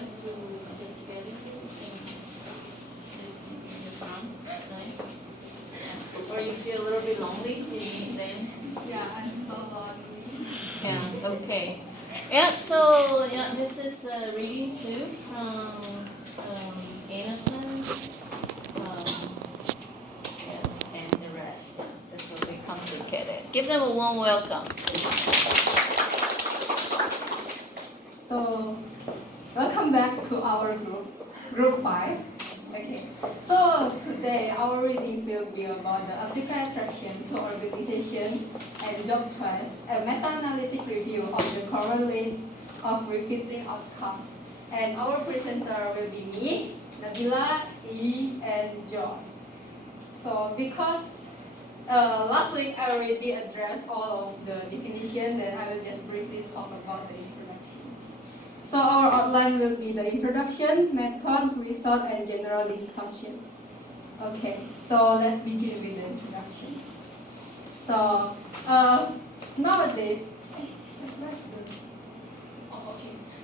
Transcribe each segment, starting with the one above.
want to get together in the farm, right? Yeah. Or you feel a little bit lonely, then? Yeah, I'm so lonely. Yeah, okay. Yeah, so yeah, this is reading two from Innocent, and the rest. This will be complicated. Give them a warm welcome. So, welcome back to our group 5. Okay, so today our readings will be about the applicant attraction to organization and job choice, a meta-analytic review of the correlates of recruiting outcome. And our presenter will be me, Nabila, E, and Joss. So because last week I already addressed all of the definition, then I will just briefly talk about the introduction. So our outline will be the introduction, method, result, and general discussion. Okay, so let's begin with the introduction. So nowadays,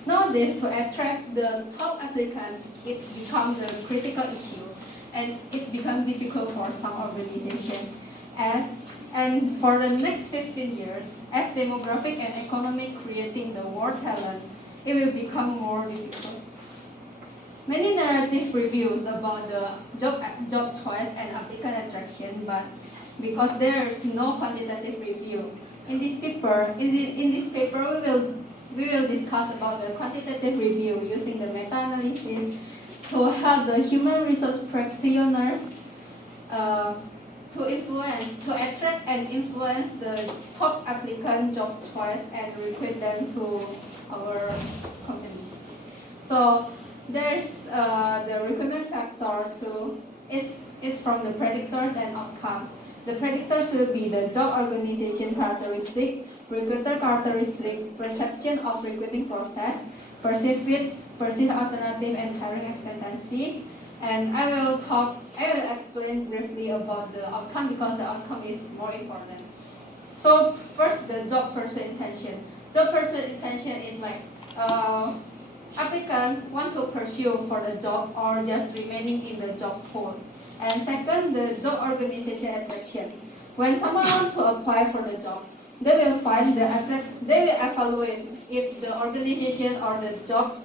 nowadays to attract the top applicants, it's become the critical issue, and it's become difficult for some organizations. And for the next 15 years, as demographic and economic creating the war talent, it will become more difficult. Many narrative reviews about the job choice and applicant attraction, but because there is no quantitative review, in this paper we will discuss about the quantitative review using the meta-analysis to help the human resource practitioners to attract and influence the top applicant job choice and recruit them to our company. So there's the recruitment factor is from the predictors and outcome. The predictors will be the job organization characteristic, recruiter characteristic, perception of recruiting process, perceived alternative, and hiring expectancy. And I will explain briefly about the outcome because the outcome is more important. So first, the job pursuit intention. Job pursuit intention is like applicant want to pursue for the job or just remaining in the job pool. And second, the job organization attraction. When someone wants to apply for the job, they will evaluate if the organization or the job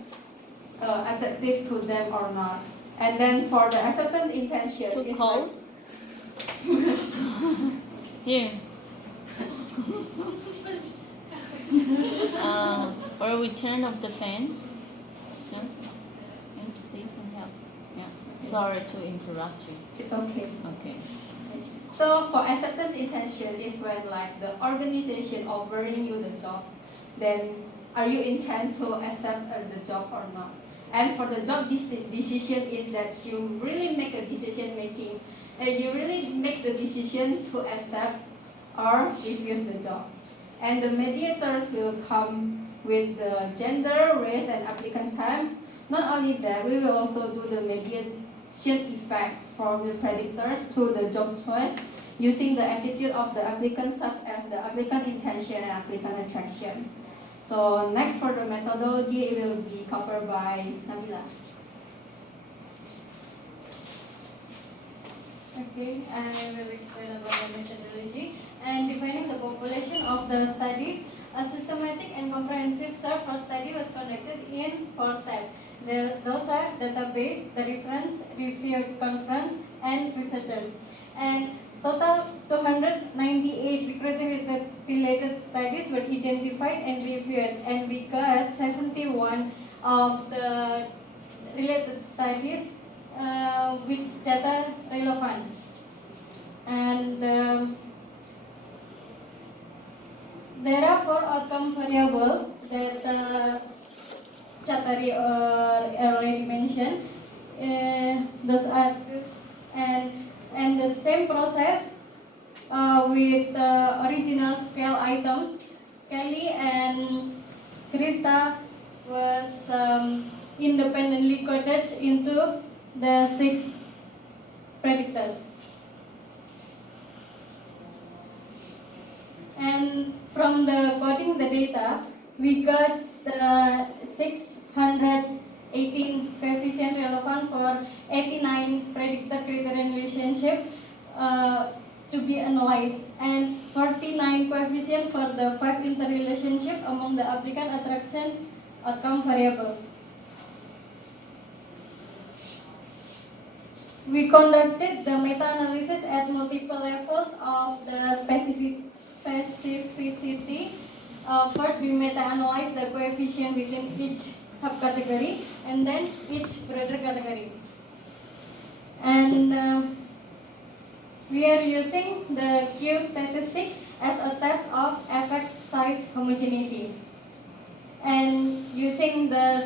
attractive to them or not. And then for the acceptance intention, Too it's cold? Here. Or we turn off the fans? No? You can help. Yeah. Sorry to interrupt you. It's okay. Okay. So for acceptance intention is when like the organization offering you the job, then are you intend to accept the job or not? And for the job decision is that you really make a decision making, and you really make the decision to accept or refuse the job. And the mediators will come with the gender, race, and applicant type. Not only that, we will also do the mediation effect for the predictors through the job choice using the attitude of the applicant such as the applicant intention and applicant attraction. So next for the methodology, it will be covered by Nabila. Okay, I will explain about the methodology and defining the population of the studies. A systematic and comprehensive SERP study was conducted in 4 steps. Those are database, the reference, review, conference, and researchers. And total 298 recruiting-related studies were identified and reviewed, and we got 71 of the related studies which data relevant. And there are 4 outcome variables that Chatari already mentioned. Those are and the same process with original scale items. Kelly and Krista was independently coded into the 6 predictors. And from the coding the data, we got the 600 18 coefficient relevant for 89 predicted criterion relationship to be analyzed, and 49 coefficient for the 5 interrelationship among the applicant attraction outcome variables. We conducted the meta-analysis at multiple levels of the specificity. First, we meta-analyzed the coefficient within each subcategory and then each broader category. And we are using the Q statistic as a test of effect size homogeneity. And using the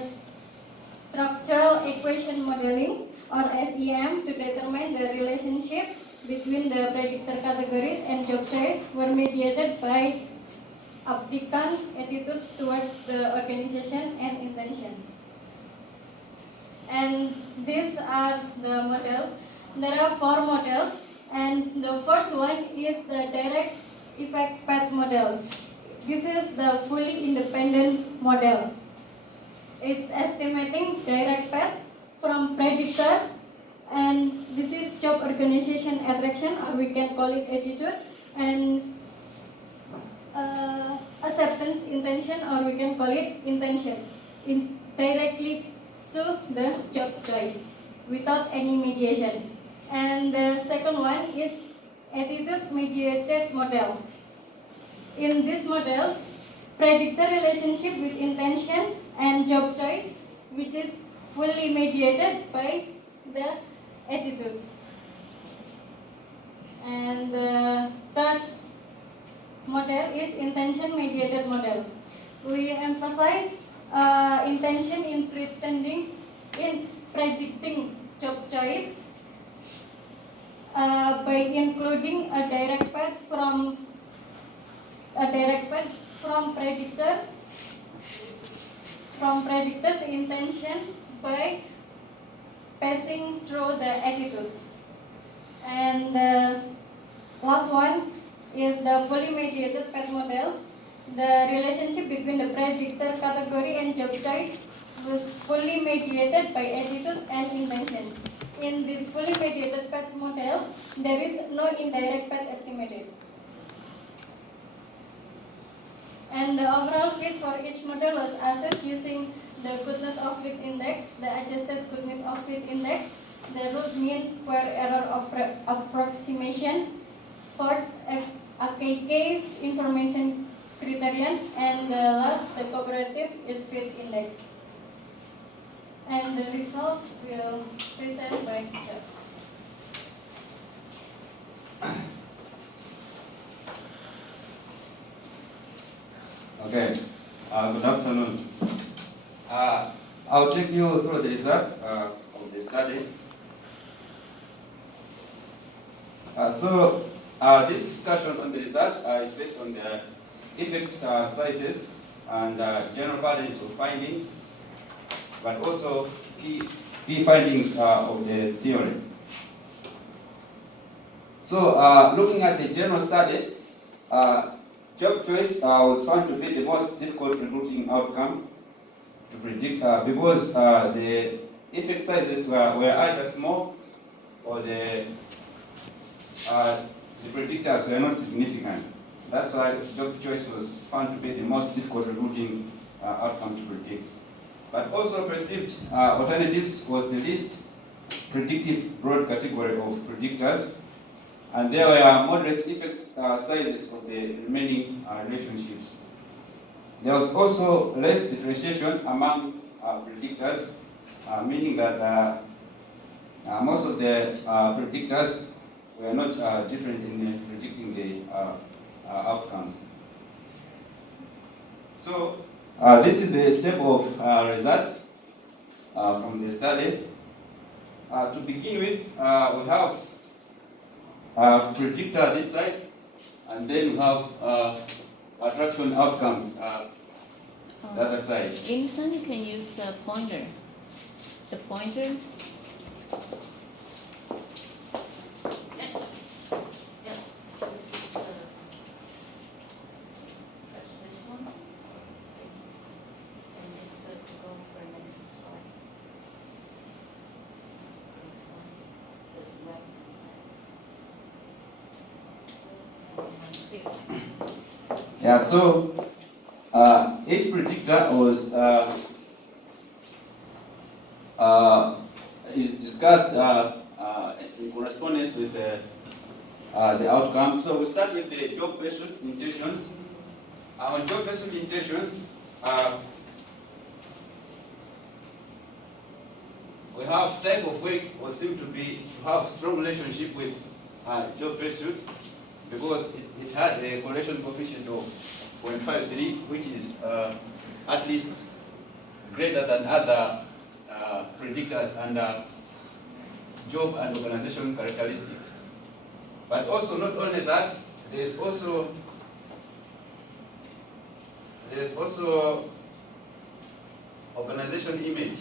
structural equation modeling or SEM to determine the relationship between the predictor categories and job choice were mediated by applicant attitudes toward the organization and intention. And these are the models. There are 4 models, and the first one is the direct effect path model. This is the fully independent model. It's estimating direct paths from predictor, and this is job organization attraction, or we can call it attitude, and acceptance intention, or we can call it intention, directly to the job choice without any mediation. And the second one is attitude mediated model. In this model, predictor relationship with intention and job choice, which is fully mediated by the attitudes. And the third model is intention mediated model. We emphasize intention in predicting job choice by including a direct path from predictor to intention by passing through the attitudes. And the last one is the fully mediated path model. The relationship between the predictor category and job choice was fully mediated by attitude and intention. In this fully mediated path model, there is no indirect path estimated. And the overall fit for each model was assessed using the goodness of fit index, the adjusted goodness of fit index, the root mean square error approximation, for AKK's information criterion, and the last, the cooperative fit index. And the result will present by Jeff. Okay, good afternoon. I'll take you through the results of the study. This discussion on the results is based on the effect sizes and general values of finding, but also key findings of the theory. So, looking at the general study, job choice was found to be the most difficult recruiting outcome to predict because the effect sizes were either small or the predictors were not significant. That's why job choice was found to be the most difficult recruiting outcome to predict. But also perceived alternatives was the least predictive broad category of predictors, and there were moderate effect sizes of the remaining relationships. There was also less differentiation among predictors, meaning that most of the predictors were not different in predicting the outcomes. So this is the table of results from the study. To begin with, we have predictor this side, and then we have attraction outcomes the other side. Innocent, you can use the pointer. The pointer. Yeah, so each predictor was is discussed in correspondence with the outcome. So we start with the job pursuit intentions. On job pursuit intentions, we have type of work was seem to have strong relationship with job pursuit because it had a correlation coefficient of 0.53, which is at least greater than other predictors under job and organization characteristics. But also, not only that, there's also organization image.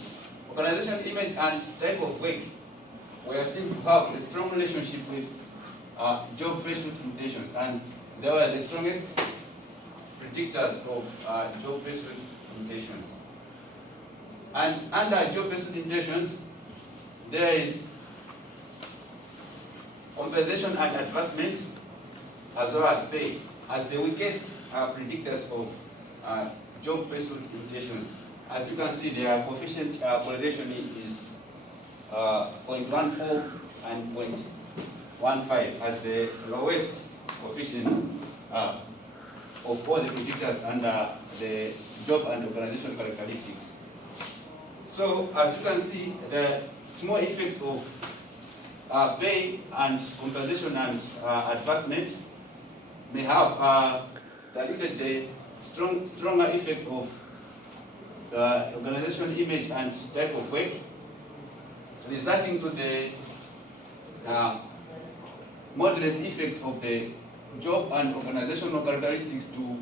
Organization image and type of work were seen to have a strong relationship with job pursuit mutations, and they were the strongest predictors of job pursuit mutations. And under job pursuit mutations, there is compensation and advancement, as well as pay, as the weakest predictors of job pursuit mutations. As you can see, their coefficient correlation is 0.14 and 0.15 as the lowest coefficients of all the predictors under the job and organizational characteristics. So, as you can see, the small effects of pay and compensation and advancement may have diluted the stronger effect of organizational image and type of work, resulting to the moderate effect of the job and organizational characteristics to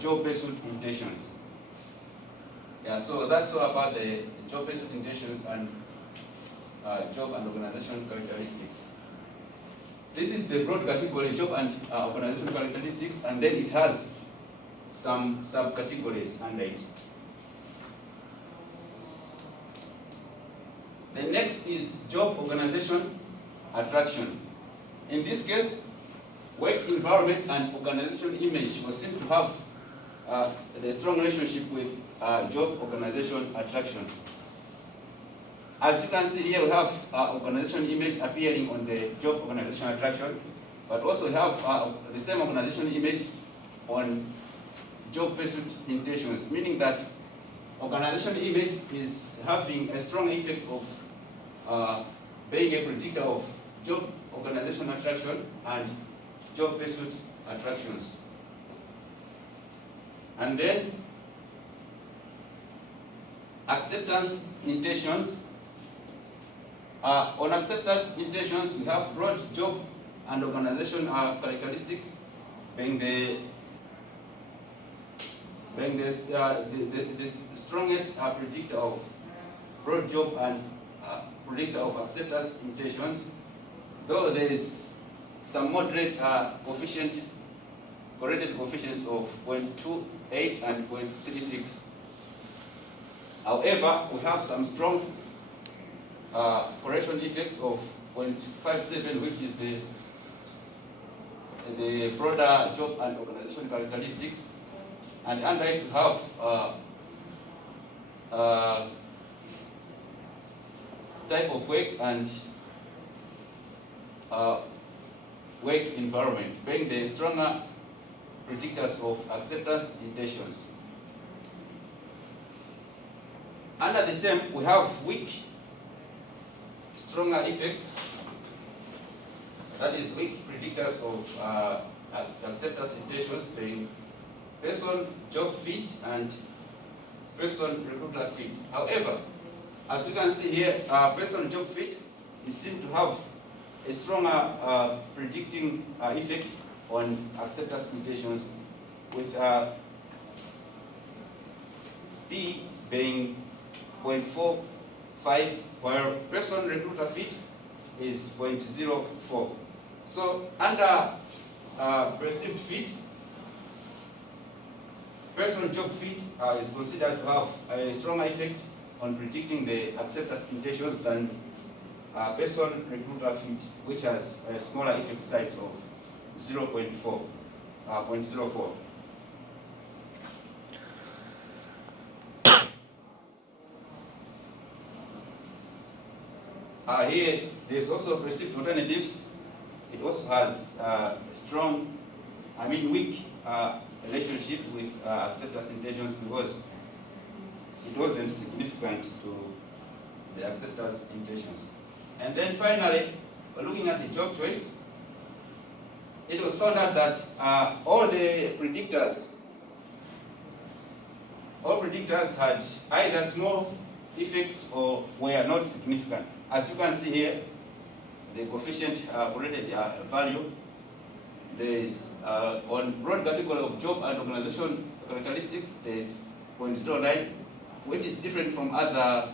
job pursuit mutations. Yeah, so that's all about the job pursuit mutations and job and organizational characteristics. This is the broad category, job and organizational characteristics, and then it has some subcategories under it. The next is job organization attraction. In this case, work environment and organizational image was seen to have the strong relationship with job organization attraction. As you can see here, we have organizational image appearing on the job organization attraction, but also we have the same organizational image on job pursuit mutations, meaning that organizational image is having a strong effect of being a predictor of job organization attraction and job pursuit attractions. And then acceptance mutations. On acceptance mutations, we have broad job and organization characteristics being the strongest predictor of broad job and predictor of acceptance mutations, though there is some moderate correlated coefficients of 0.28 and 0.36. However, we have some strong correction effects of 0.57, which is the broader job and organization characteristics, and under it we have type of work and work environment, being the stronger predictors of acceptance mutations. Under the same, we have weak, stronger effects, that is weak predictors of acceptance mutations, being person job fit and person recruiter fit. However, as you can see here, person job fit is seen to have a stronger predicting effect on acceptance mutations, with P being 0.45, while person recruiter fit is 0.04. So under perceived fit, person job fit is considered to have a stronger effect on predicting the acceptance mutations than person recruiter fit, which has a smaller effect size of 0.4, 0.04. Here, there's also perceived alternatives. It also has weak relationship with acceptance intentions because it wasn't significant to the acceptance intentions. And then finally, looking at the job choice, it was found out that all predictors had either small effects or were not significant. As you can see here, the coefficient correlated value, there is on broad category of job and organization characteristics, there is 0.09, which is different from other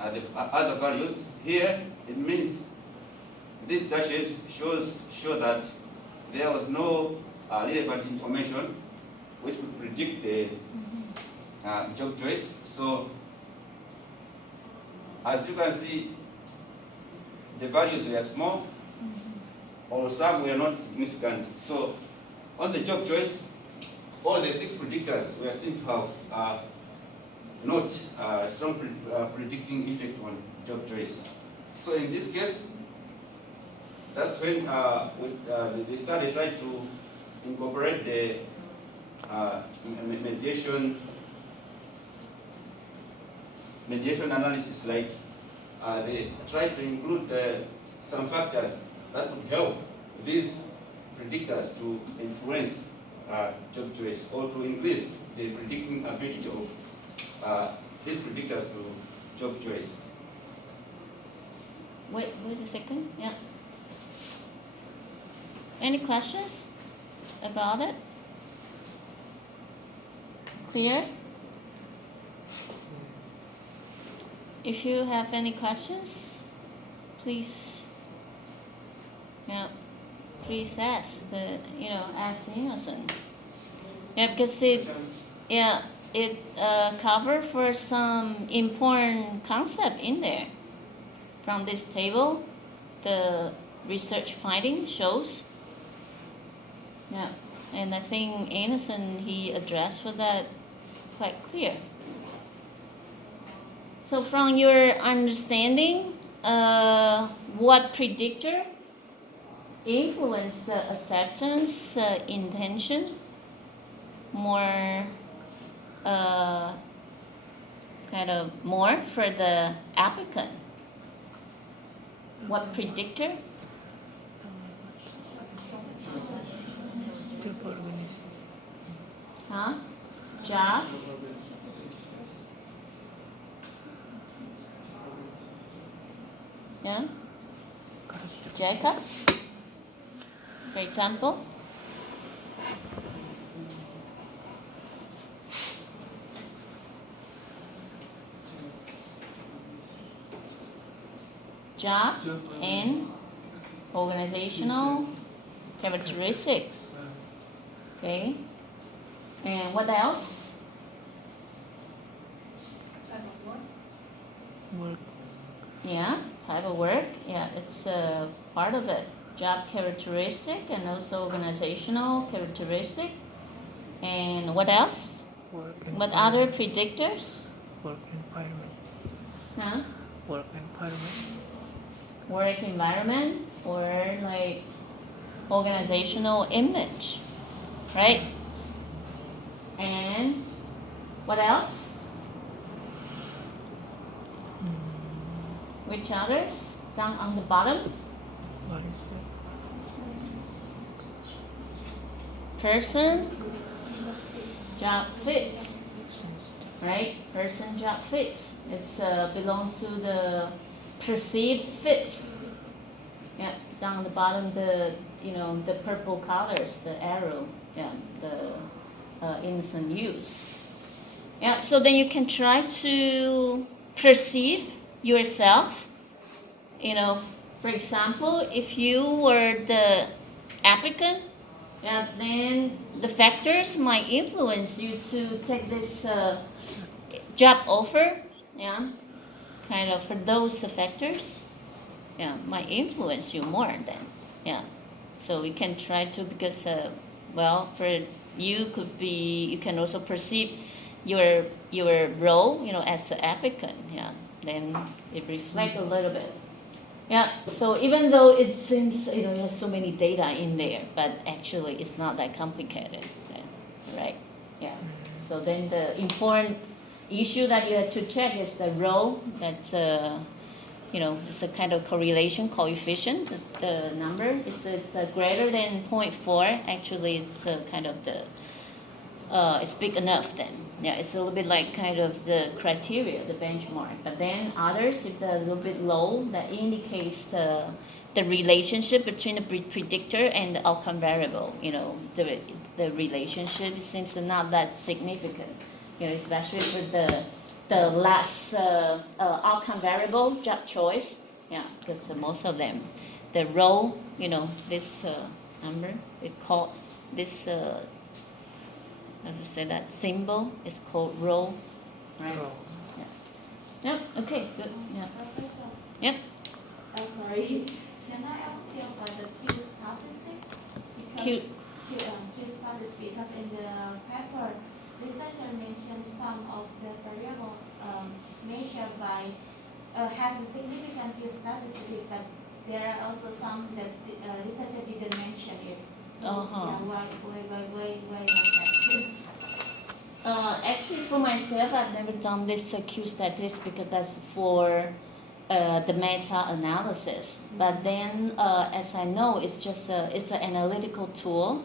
values. Here, it means these dashes show that there was no relevant information which would predict the job choice. So, as you can see, the values were small, or some were not significant. So, on the job choice, all the 6 predictors were seen to have not strong predicting effect on job choice. So, in this case, that's when the study tried to incorporate the mediation analysis, like they try to include some factors that would help these predictors to influence job choice or to increase the predicting ability of these predictors to job choice. Wait a second. Yeah. Any questions about it? Clear? If you have any questions, please ask ask Innocent. Yeah, because it cover for some important concept in there. From this table, the research finding shows. Yeah, and I think Innocent he addressed for that quite clear. So from your understanding, what predictor influence acceptance intention more, more for the applicant? What predictor? Huh? Job? Yeah? Jacobs, for example. Job and organizational characteristics. Okay. And what else? Type of work. Yeah, type of work. Yeah, it's a part of it. Job characteristic and also organizational characteristic. And what else? What other predictors? Work environment. Huh? Work environment. Work environment or like organizational image, right? And what else? Which others? Down on the bottom? What is that? Person, job fits, right? Person, job fits. It's belong to the perceived fits. Yeah, down the bottom, the purple colors, the arrow. Yeah, the Innocent use. Yeah, so then you can try to perceive yourself. For example, if you were the applicant, then the factors might influence you to take this job offer. Yeah, kind of for those factors. Yeah, might influence you more then. Yeah, So we can try to, because well, for you could be, you can also perceive your role, as an applicant. Yeah, then it reflects a little bit. Yeah, so even though it seems, it has so many data in there, but actually it's not that complicated, right? Yeah. So then the important issue that you have to check is the rho. That's it's a kind of correlation coefficient. The number is greater than 0.4. Actually, it's kind of it's big enough then. Yeah, it's a little bit like kind of the criteria, the benchmark. But then others, if they're a little bit low, that indicates the relationship between the predictor and the outcome variable. The relationship seems not that significant. Especially for the last outcome variable, job choice. Yeah, because most of them, the rho, this number, it calls this. How to say that symbol is called rho, right? Rho. Yeah. Yep. Okay. Good. Yeah. Professor, Yep. sorry. Can I ask you about the Q statistic? Q. Q statistic, because in the paper, researcher mentioned some of the variable measured by has a significant Q statistic, but there are also some that researcher didn't mention it. So yeah, why like that? Actually, for myself, I've never done this Q statistics because that's for the meta-analysis. But then, as I know, it's just it's an analytical tool.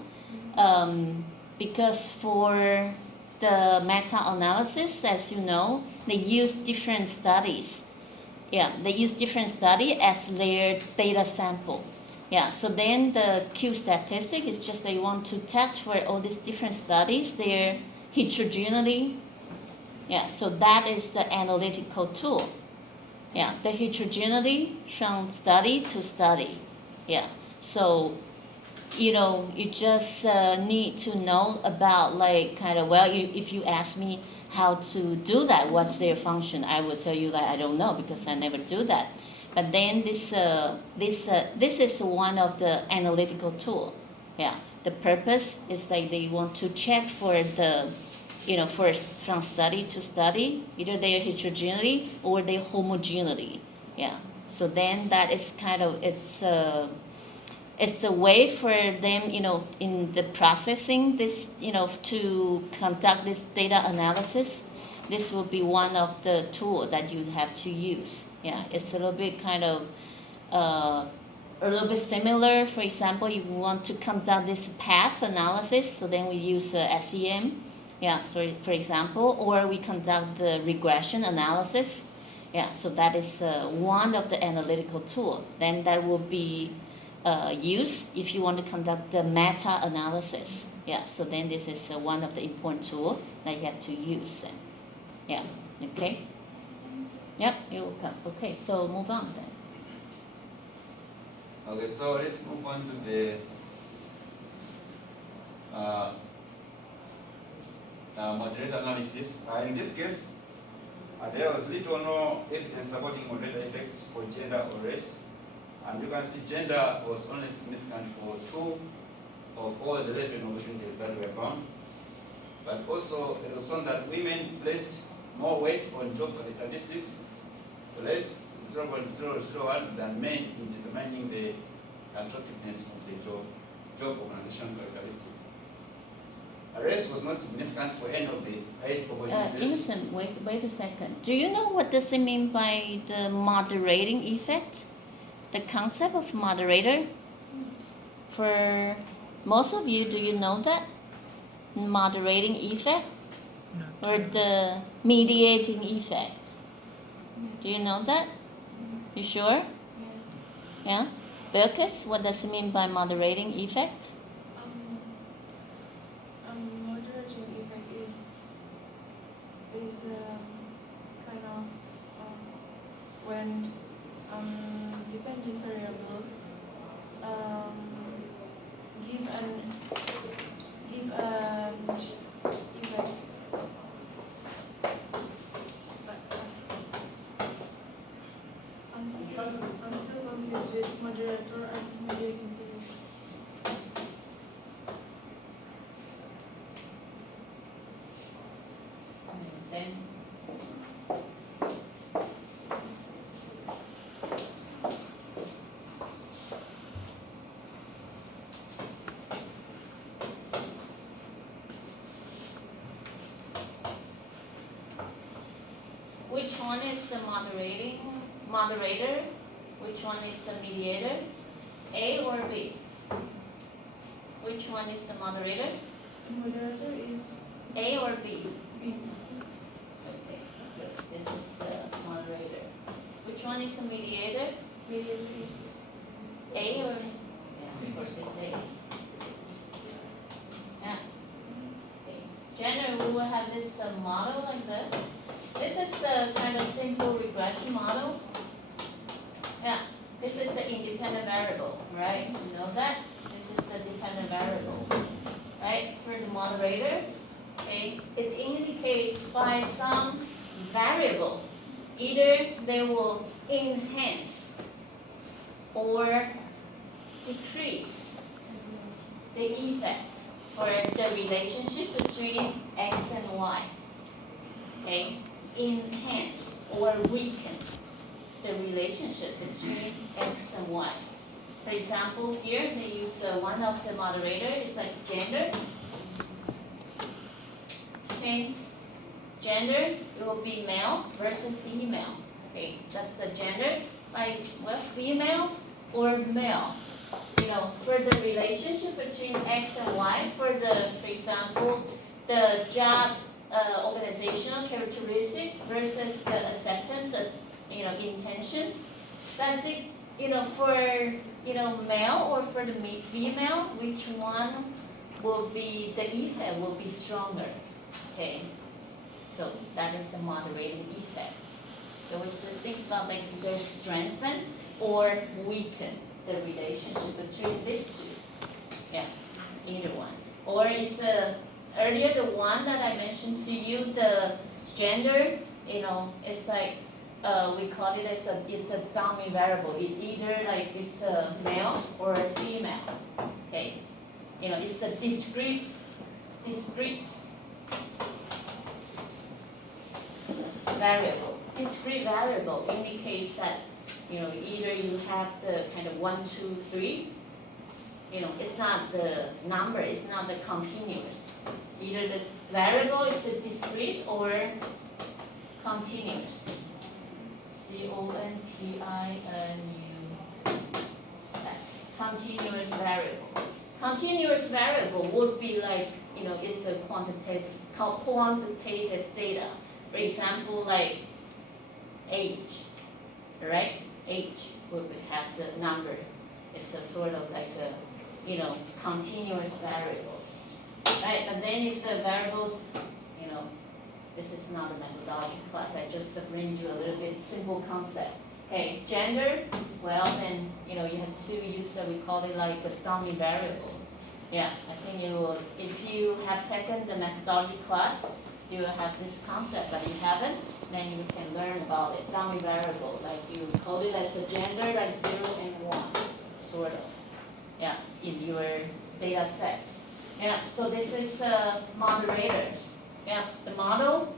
Because for the meta-analysis, as you know, they use different studies. Yeah, they use different study as their data sample. Yeah, so then the Q statistic is just they want to test for all these different studies, their heterogeneity. Yeah, so that is the analytical tool. Yeah, the heterogeneity from study to study. Yeah, so you just need to know about if you ask me how to do that, what's their function, I will tell you that I don't know because I never do that. But then this is one of the analytical tool. Yeah, the purpose is that they want to check for the, first from study to study, either their heterogeneity or their homogeneity. Yeah, so then that is kind of it's a way for them, in the processing this, to conduct this data analysis. This will be one of the tools that you have to use. Yeah, it's a little bit kind of a little bit similar. For example, you want to conduct this path analysis, so then we use SEM. Yeah, so for example, or we conduct the regression analysis. Yeah, so that is one of the analytical tool. Then that will be used if you want to conduct the meta-analysis. Yeah, so then this is one of the important tools that you have to use then. Yeah, okay? Yep, you're welcome. Okay, so move on then. Okay, so let's move on to the moderator analysis. In this case, there was little or no evidence supporting moderator effects for gender or race. And you can see gender was only significant for 2 of all the 11 opportunities that were found. But also, it was found that women placed more weight on job statistics, less 0.001 than men in determining the attractiveness of the job organization characteristics. Race was not significant for any of the 8 opportunities. Innocent, wait a second. Do you know what does it mean by the moderating effect? The concept of moderator? For most of you, do you know that? Moderating effect? Not Or the mediating effect? Do you know that? You sure? Yeah? Bilkis, what does it mean by moderating effect? Moderating effect is kind of when dependent variable give an effect. I'm still confused with moderator and mediating effect. the moderator? Which one is the mediator? A or B? Which one is the moderator? Moderator is A or B? B. Okay, good. This is the moderator. Which one is the mediator? Mediator is A or? Yeah, of course it's A. Yeah. Okay. Generally, we will have this model like this. This is the kind of simple regression model. Yeah. This is the independent variable, right? You know that? This is the dependent variable, right? For the moderator, okay, it indicates by some variable. Either they will enhance or decrease the effect or the relationship between x and y. Okay, enhance or weaken the relationship between x and y. For example, here they use one of the moderator is like gender. Okay, gender it will be male versus female. Okay, that's the gender. Like well, female or male. You know, for the relationship between x and y. For example, the job organizational characteristic versus the acceptance of intention. That's it. For male or for the female, which one will be the effect will be stronger? Okay, so that is the moderating effect. So we should think about like either strengthen or weaken the relationship between these two. Yeah, either one. Or if earlier the one that I mentioned to you, the gender, it's like we call it as it's a dominant variable. It either like it's a male or a female. Okay, it's a discrete variable. Discrete variable indicates that either you have the kind of 1, 2, 3. It's not the number. It's not the continuous. Either the variable is the discrete or continuous. Continuous continuous variable. Continuous variable would be like, it's a quantitative data. For example, like age, right? Age would have the number. It's a sort of like a, continuous variable, right? But then if the variables, this is not a methodology class. I just bring you a little bit simple concept. Okay, gender. Well, then you have to use we call it like the dominant variable. Yeah, I think you will. If you have taken the methodology class, you will have this concept. But if you haven't, then you can learn about it. Dominant variable, like you call it as a gender, like 0 and 1, sort of. Yeah, in your data sets. Yeah, so this is moderators. Yeah, the model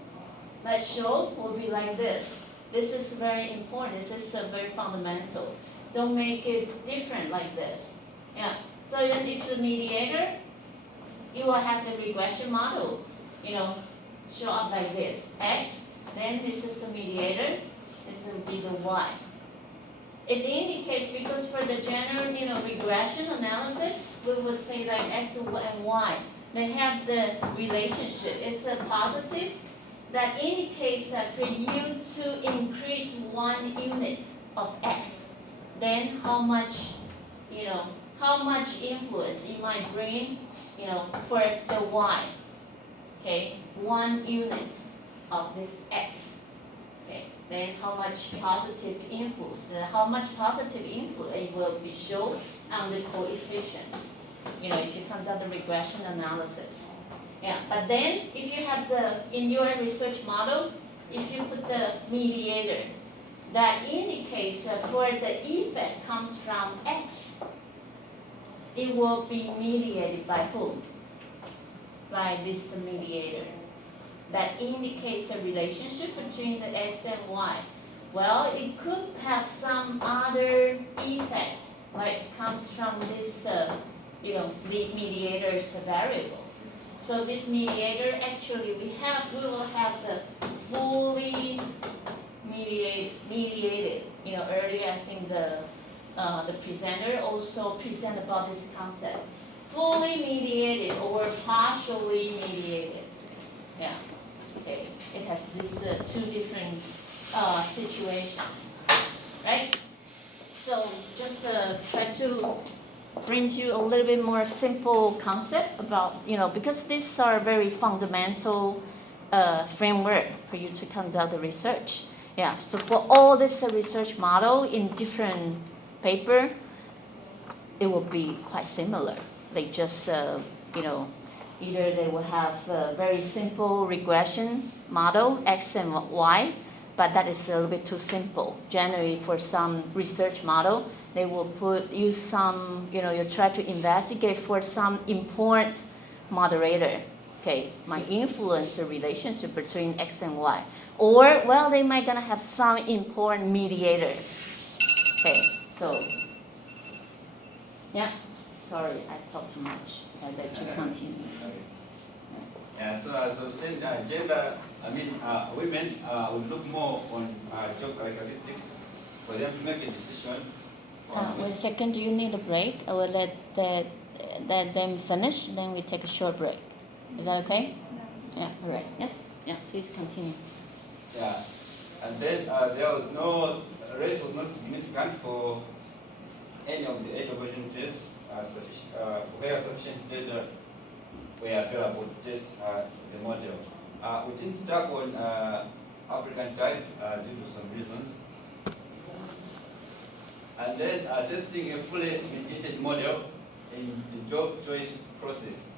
let's show will be like this. This is very important. This is very fundamental. Don't make it different like this. Yeah. So then if the mediator, you will have the regression model, show up like this. X, then this is the mediator. This will be the Y. It indicates because for the general, regression analysis, we would say like X and Y. They have the relationship. It's a positive that indicates that for you to increase 1 unit of X, then how much influence you might bring, for the Y. Okay, 1 unit of this X. Okay, then how much positive influence? How much positive influence will be shown on the coefficients? If you conduct the regression analysis. Yeah, but then if you have in your research model, if you put the mediator, that indicates for the effect comes from X, it will be mediated by whom? By this mediator. That indicates the relationship between the X and Y. Well, it could have some other effect, like comes from this, the mediator's variable. So this mediator, actually, we will have the fully mediated. You know, earlier I think the presenter also presented about this concept. Fully mediated or partially mediated. Yeah. Okay. It has these two different situations, right? So just try to bring to you a little bit more simple concept about, you know, because these are very fundamental framework for you to conduct the research. Yeah, so for all this research model in different paper, it will be quite similar. They just, you know, either they will have a very simple regression model, X and Y, but that is a little bit too simple. Generally, for some research model, they will use some, you know, you try to investigate for some important moderator. Okay, might influence the relationship between X and Y. Or, well, they might gonna have some important mediator. Okay, so, yeah, sorry, I talked too much. I'll let you continue. Yeah, so as I was saying, gender, women would look more on job characteristics for them to make a decision. Wait a second, do you need a break? I will let them finish, then we take a short break. Is that okay? Yeah, all right. Yeah, yeah, please continue. Yeah, and then there was no, race was not significant for any of the 8 opposition tests where sufficient data were available to test the model. We didn't tap on African type due to some reasons. And then testing a fully mediated model in the job choice process.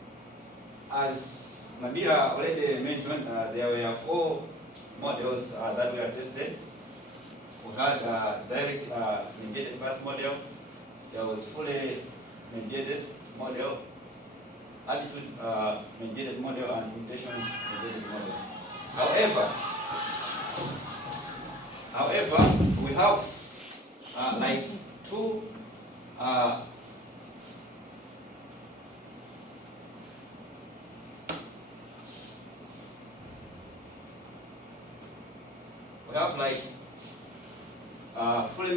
As Mabia already mentioned, there were 4 models that were tested. We had direct mediated path model, there was fully mediated model, attitude mediated model, and mutations mediated model. However, we have like 2 we have like fully